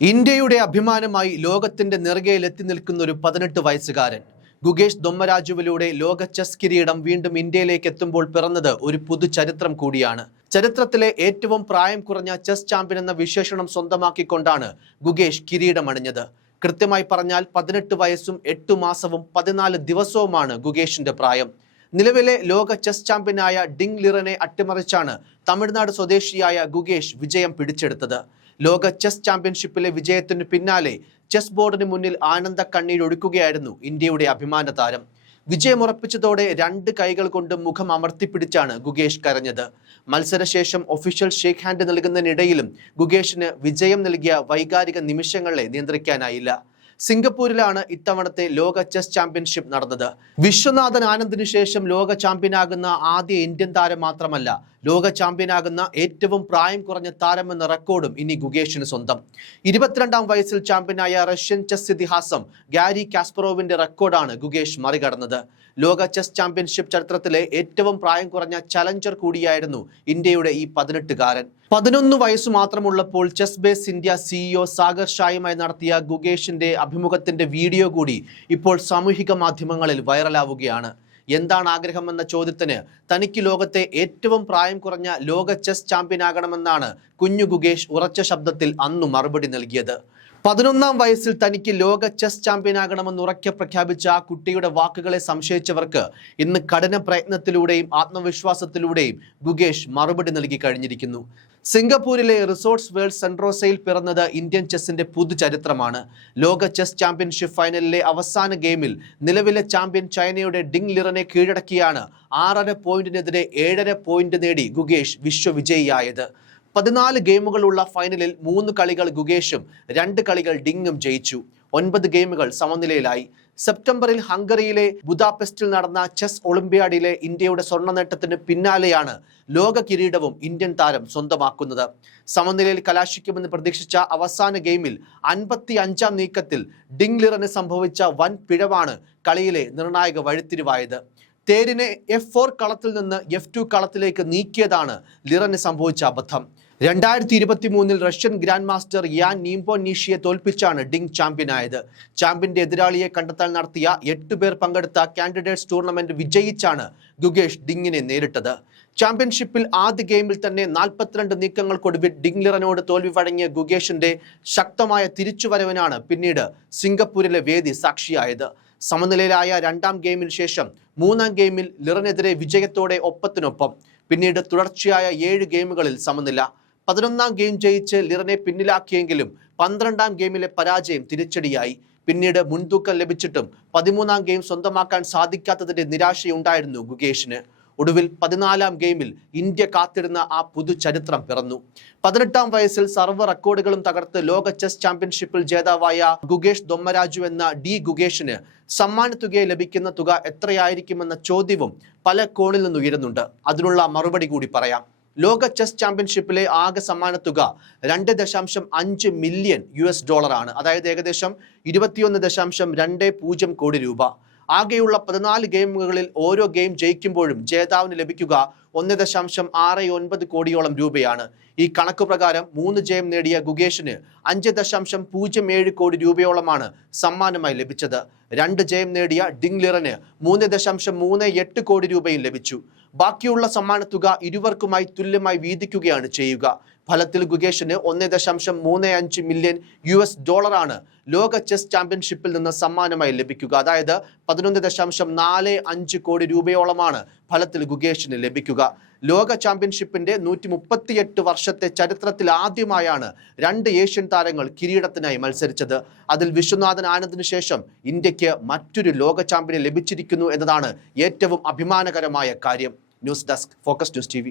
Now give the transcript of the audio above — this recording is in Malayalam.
ഇന്ത്യയുടെ അഭിമാനമായി ലോകത്തിന്റെ നെറുകയിൽ എത്തി നിൽക്കുന്ന ഒരു പതിനെട്ട് വയസ്സുകാരൻ ഗുഗേഷ് ദൊമ്മരാജുവിലൂടെ ലോക ചെസ് കിരീടം വീണ്ടും ഇന്ത്യയിലേക്ക് എത്തുമ്പോൾ പിറന്നത് ഒരു പുതു ചരിത്രം കൂടിയാണ്. ചരിത്രത്തിലെ ഏറ്റവും പ്രായം കുറഞ്ഞ ചെസ് ചാമ്പ്യൻ എന്ന വിശേഷണം സ്വന്തമാക്കിക്കൊണ്ടാണ് ഗുഗേഷ് കിരീടമണിഞ്ഞത് കൃത്യമായി പറഞ്ഞാൽ പതിനെട്ട് വയസ്സും എട്ടു മാസവും പതിനാല് ദിവസവുമാണ് ഗുഗേഷിന്റെ പ്രായം. നിലവിലെ ലോക ചെസ് ചാമ്പ്യനായ ഡിങ് ലിറനെ അട്ടിമറിച്ചാണ് തമിഴ്നാട് സ്വദേശിയായ ഗുഗേഷ് വിജയം പിടിച്ചെടുത്തത്. ലോക ചെസ് ചാമ്പ്യൻഷിപ്പിലെ വിജയത്തിന് പിന്നാലെ ചെസ് ബോർഡിന് മുന്നിൽ ആനന്ദ കണ്ണീരൊഴുക്കുകയായിരുന്നു ഇന്ത്യയുടെ അഭിമാന താരം. വിജയമുറപ്പിച്ചതോടെ രണ്ട് കൈകൾ കൊണ്ട് മുഖം അമർത്തിപ്പിടിച്ചാണ് ഗുഗേഷ് കരഞ്ഞത്. മത്സരശേഷം ഒഫീഷ്യൽ ഷേക്ക് ഹാൻഡ് നൽകുന്നതിനിടയിലും ഗുഗേഷിന് വിജയം നൽകിയ വൈകാരിക നിമിഷങ്ങളെ നിയന്ത്രിക്കാനായില്ല. സിംഗപ്പൂരിലാണ് ഇത്തവണത്തെ ലോക ചെസ് ചാമ്പ്യൻഷിപ്പ് നടന്നത്. വിശ്വനാഥൻ ആനന്ദിനു ശേഷം ലോക ചാമ്പ്യനാകുന്ന ആദ്യ ഇന്ത്യൻ താരം മാത്രമല്ല ലോക ചാമ്പ്യനാകുന്ന ഏറ്റവും പ്രായം കുറഞ്ഞ താരമെന്ന റെക്കോർഡും ഇനി ഗുഗേഷിന് സ്വന്തം. ഇരുപത്തിരണ്ടാം വയസ്സിൽ ചാമ്പ്യനായ റഷ്യൻ ചെസ് ഇതിഹാസം ഗാരി കാസ്പറോവിന്റെ റെക്കോർഡാണ് ഗുഗേഷ് മറികടന്നത്. ലോക ചെസ് ചാമ്പ്യൻഷിപ്പ് ചരിത്രത്തിലെ ഏറ്റവും പ്രായം കുറഞ്ഞ ചലഞ്ചർ കൂടിയായിരുന്നു ഇന്ത്യയുടെ ഈ പതിനെട്ടുകാരൻ. പതിനൊന്ന് വയസ്സ് മാത്രമുള്ളപ്പോൾ chess base India CEO Sagar ഷായുമായി നടത്തിയ ഗുഗേഷിന്റെ അഭിമുഖത്തിന്റെ വീഡിയോ കൂടി ഇപ്പോൾ സാമൂഹിക മാധ്യമങ്ങളിൽ വൈറലാവുകയാണ്. എന്താണ് ആഗ്രഹം എന്ന ചോദ്യത്തിന് തനിക്ക് ലോകത്തെ ഏറ്റവും പ്രായം കുറഞ്ഞ ലോക ചെസ് ചാമ്പ്യനാകണമെന്നാണ് കുഞ്ഞു ഗുഗേഷ് ഉറച്ച ശബ്ദത്തിൽ അന്നു മറുപടി നൽകിയത്. പതിനൊന്നാം വയസ്സിൽ തനിക്ക് ലോക ചെസ് ചാമ്പ്യനാകണമെന്ന് ഉറക്കെ പ്രഖ്യാപിച്ച ആ കുട്ടിയുടെ വാക്കുകളെ സംശയിച്ചവർക്ക് ഇന്ന് കഠിന പ്രയത്നത്തിലൂടെയും ആത്മവിശ്വാസത്തിലൂടെയും ഗുഗേഷ് മറുപടി നൽകി കഴിഞ്ഞിരിക്കുന്നു. സിംഗപ്പൂരിലെ റിസോർട്സ് വേൾഡ് സെൻട്രോസയിൽ പിറന്നത് ഇന്ത്യൻ ചെസ്സിന്റെ പുതുചരിത്രമാണ് ലോക ചെസ് ചാമ്പ്യൻഷിപ്പ് ഫൈനലിലെ അവസാന ഗെയിമിൽ നിലവിലെ ചാമ്പ്യൻ ചൈനയുടെ ഡിങ് ലിറനെ കീഴടക്കിയാണ് ആറര പോയിന്റിനെതിരെ ഏഴര പോയിന്റ് നേടി ഗുഗേഷ് വിശ്വവിജയിയായത്. പതിനാല് ഗെയിമുകളുള്ള ഫൈനലിൽ മൂന്ന് കളികൾ ഗുഗേഷും രണ്ട് കളികൾ ഡിങ്ങും ജയിച്ചു. ഒൻപത് ഗെയിമുകൾ സമനിലയിലായി. സെപ്റ്റംബറിൽ ഹംഗറിയിലെ ബുദാപെസ്റ്റിൽ നടന്ന ചെസ് ഒളിമ്പ്യാഡിലെ ഇന്ത്യയുടെ സ്വർണ നേട്ടത്തിന് പിന്നാലെയാണ് ലോക കിരീടവും ഇന്ത്യൻ താരം സ്വന്തമാക്കുന്നത്. സമനിലയിൽ കലാശിക്കുമെന്ന് പ്രതീക്ഷിച്ച അവസാന ഗെയിമിൽ അൻപത്തി അഞ്ചാം നീക്കത്തിൽ ഡിംഗ്ലിറന് സംഭവിച്ച വൻ പിഴവാണ് കളിയിലെ നിർണായക വഴിത്തിരിവായത്. തേരിനെ എഫ് ഫോർ കളത്തിൽ നിന്ന് എഫ് ടു കളത്തിലേക്ക് നീക്കിയതാണ് ലിറന് സംഭവിച്ച അബദ്ധം. രണ്ടായിരത്തി ഇരുപത്തി മൂന്നിൽ റഷ്യൻ ഗ്രാൻഡ് മാസ്റ്റർ യാൻ നീംപോ നീഷിയെ തോൽപ്പിച്ചാണ് ഡിങ് ചാമ്പ്യനായത്. ചാമ്പ്യന്റെ എതിരാളിയെ കണ്ടെത്താൻ നടത്തിയ എട്ട് പേർ പങ്കെടുത്ത കാൻഡിഡേറ്റ്സ് ടൂർണമെന്റ് വിജയിച്ചാണ് ഗുഗേഷ് ഡിങ്ങിനെ നേരിട്ടത്. ചാമ്പ്യൻഷിപ്പിൽ ആദ്യ ഗെയിമിൽ തന്നെ നാൽപ്പത്തിരണ്ട് നീക്കങ്ങൾക്കൊടുവിൽ ഡിങ് ലിറനോട് തോൽവി വഴങ്ങിയ ഗുഗേഷിന്റെ ശക്തമായ തിരിച്ചുവരവിനാണ് പിന്നീട് സിംഗപ്പൂരിലെ വേദി സാക്ഷിയായത്. സമനിലയിലായ രണ്ടാം ഗെയിമിന് ശേഷം മൂന്നാം ഗെയിമിൽ ലിറനെതിരെ വിജയത്തോടെ ഒപ്പത്തിനൊപ്പം. പിന്നീട് തുടർച്ചയായ ഏഴ് ഗെയിമുകളിൽ സമനില. പതിനൊന്നാം ഗെയിം ജയിച്ച് ലിറനെ പിന്നിലാക്കിയെങ്കിലും പന്ത്രണ്ടാം ഗെയിമിലെ പരാജയം തിരിച്ചടിയായി. പിന്നീട് മുൻതൂക്കം ലഭിച്ചിട്ടും പതിമൂന്നാം ഗെയിം സ്വന്തമാക്കാൻ സാധിക്കാത്തതിന്റെ നിരാശയുണ്ടായിരുന്നു ഗുഗേഷിന് ഒടുവിൽ പതിനാലാം ഗെയിമിൽ ഇന്ത്യ കാത്തിരുന്ന ആ പുതു ചരിത്രം പിറന്നു. പതിനെട്ടാം വയസ്സിൽ സർവ റെക്കോർഡുകളും തകർത്ത് ലോക ചെസ് ചാമ്പ്യൻഷിപ്പിൽ ജേതാവായ ഗുഗേഷ് ദൊമ്മരാജു എന്ന ഡി ഗുഗേഷിന് സമ്മാനത്തുകയെ ലഭിക്കുന്ന തുക എത്രയായിരിക്കുമെന്ന ചോദ്യവും പല കോണിൽ നിന്ന് ഉയരുന്നുണ്ട്. അതിനുള്ള മറുപടി കൂടി പറയാം. ലോക ചെസ് ചാമ്പ്യൻഷിപ്പിലെ ആകെ സമ്മാനത്തുക രണ്ട് ദശാംശം അഞ്ച് മില്യൺ യു എസ് ഡോളറാണ്. അതായത് ഏകദേശം ഇരുപത്തിയൊന്ന് ദശാംശം രണ്ട് പൂജ്യം കോടി രൂപ. ആകെയുള്ള പതിനാല് ഗെയിമുകളിൽ ഓരോ ഗെയിം ജയിക്കുമ്പോഴും ജേതാവിന് ലഭിക്കുക ഒന്ന് ദശാംശം ആറ് ഒൻപത് കോടിയോളം രൂപയാണ്. ഈ കണക്ക് പ്രകാരം മൂന്ന് ജയം നേടിയ ഗുഗേഷിന് അഞ്ച് ദശാംശം പൂജ്യം ഏഴ് കോടി രൂപയോളമാണ് സമ്മാനമായി ലഭിച്ചത്. രണ്ട് ജയം നേടിയ ഡിങ് ലിറന് മൂന്ന് ദശാംശം മൂന്ന് എട്ട് കോടി രൂപയും ലഭിച്ചു. ബാക്കിയുള്ള സമ്മാനത്തുക ഇരുവർക്കുമായി തുല്യമായി വീതിക്കുകയാണ് ചെയ്യുക. ഫലത്തിൽ ഗുകേഷിന് ഒന്ന് ദശാംശം മൂന്ന് അഞ്ച് മില്യൺ യു എസ് ഡോളറാണ് ലോക ചെസ് ചാമ്പ്യൻഷിപ്പിൽ നിന്ന് സമ്മാനമായി ലഭിക്കുക. അതായത് പതിനൊന്ന് ദശാംശം നാല് അഞ്ച് കോടി രൂപയോളമാണ് ഫലത്തിൽ ഗുഗേഷിന് ലഭിക്കുക. ലോക ചാമ്പ്യൻഷിപ്പിന്റെ നൂറ്റി മുപ്പത്തിയെട്ട് വർഷത്തെ ചരിത്രത്തിൽ ആദ്യമായാണ് രണ്ട് ഏഷ്യൻ താരങ്ങൾ കിരീടത്തിനായി മത്സരിച്ചത്. അതിൽ വിശ്വനാഥൻ ആനന്ദിനു ശേഷം ഇന്ത്യയ്ക്ക് മറ്റൊരു ലോക ചാമ്പ്യനെ ലഭിച്ചിരിക്കുന്നു എന്നതാണ് ഏറ്റവും അഭിമാനകരമായ കാര്യം. News desk focus news T